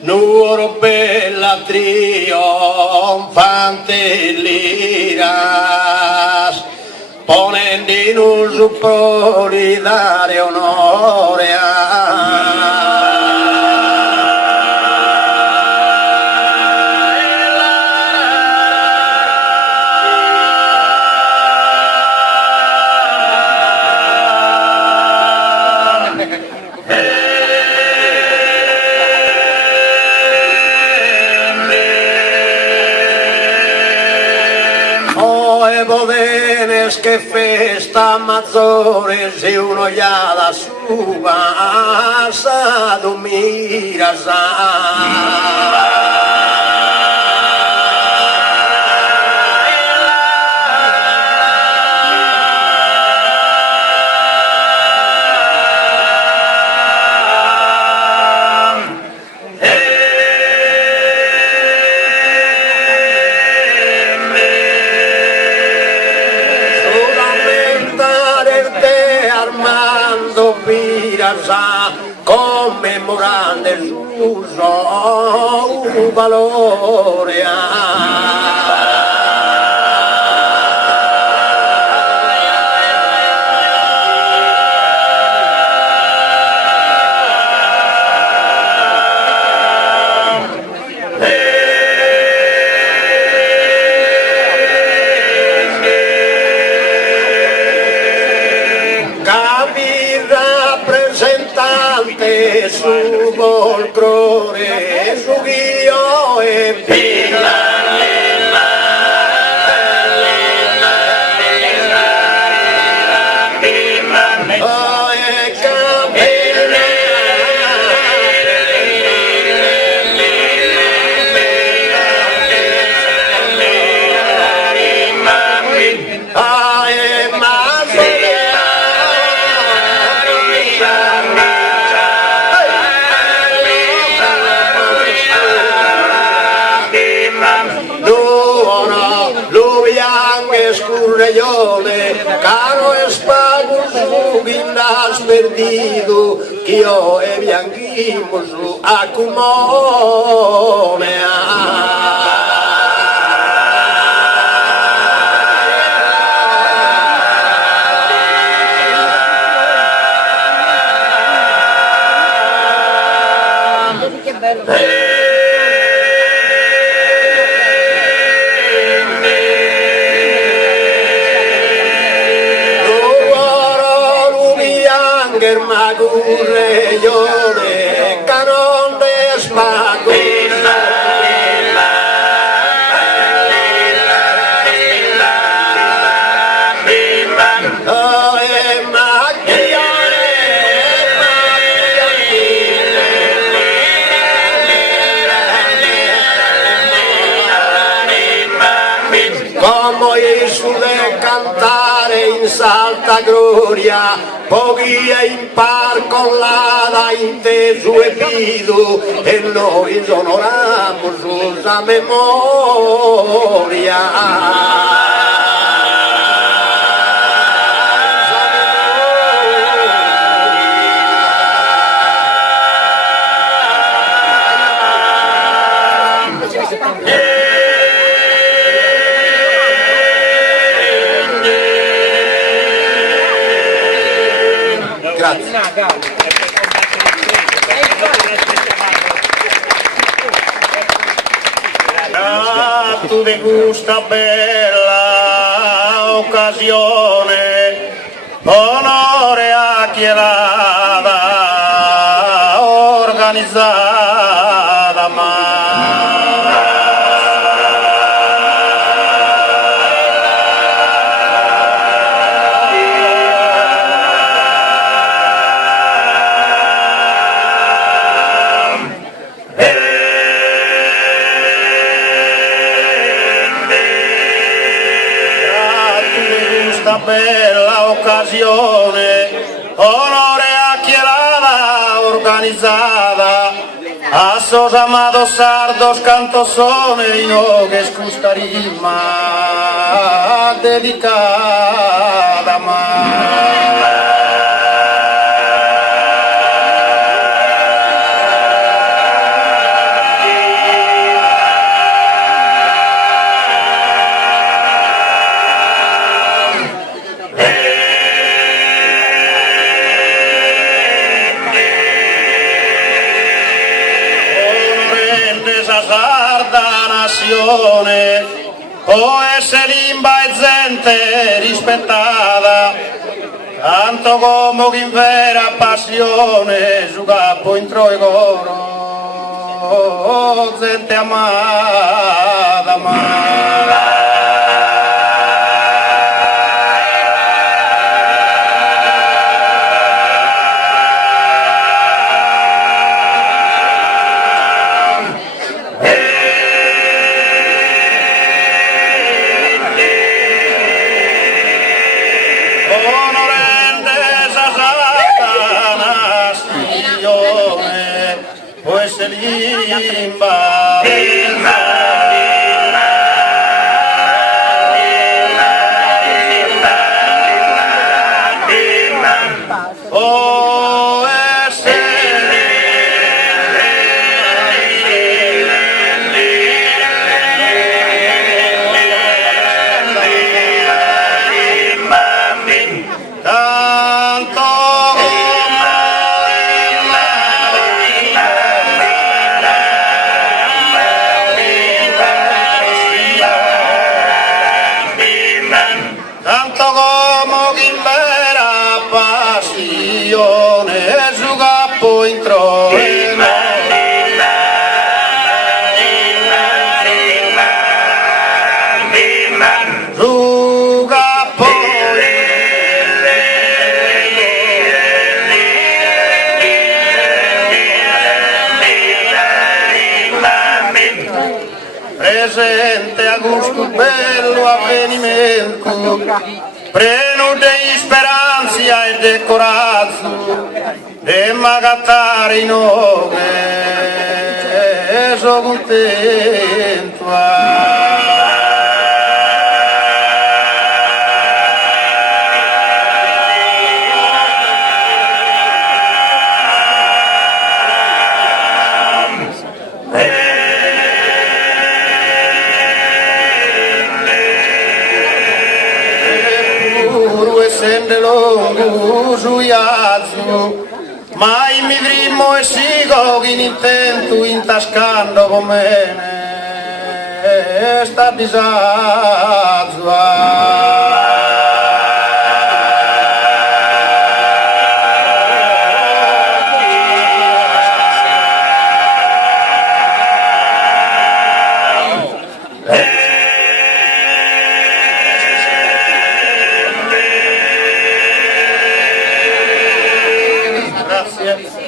Nuoro bella trionfante liras, ponendo in uso proli dare onore che festa maggiore se uno già da sua sa domira commemorando il suo valore. Su volcrore, su ghio e pila. Caro espago su guindas perdido que yo he bianquimo su acumone. Che bello. Magurre llore, canon de espago. Como Jesús de cantare in salta gloria, poghia impar con l'ada inteso e pido, e noi onoramos la memoria. Tu de gusta bella occasione, onore a chi l'ha organizzata bella occasione, onore a chi l'ha organizzata, a sos amados sardos cantosone y no que escusta rima dedicada más. passione, può essere limba e gente rispettata, tanto come chi in vera passione su capo intro e coro, gente amata, amata. Pues el limba, oh, ese tanto. Tanto como chi in vera passione su capo intro e su capo presente a gusto bello avvenimento, preno di speranza e de coraggio, e magattare in nome, sono contento. Sende longo suiazzo, mai mi primo e sigo che in intento intascando con me sta disagio. Grazie.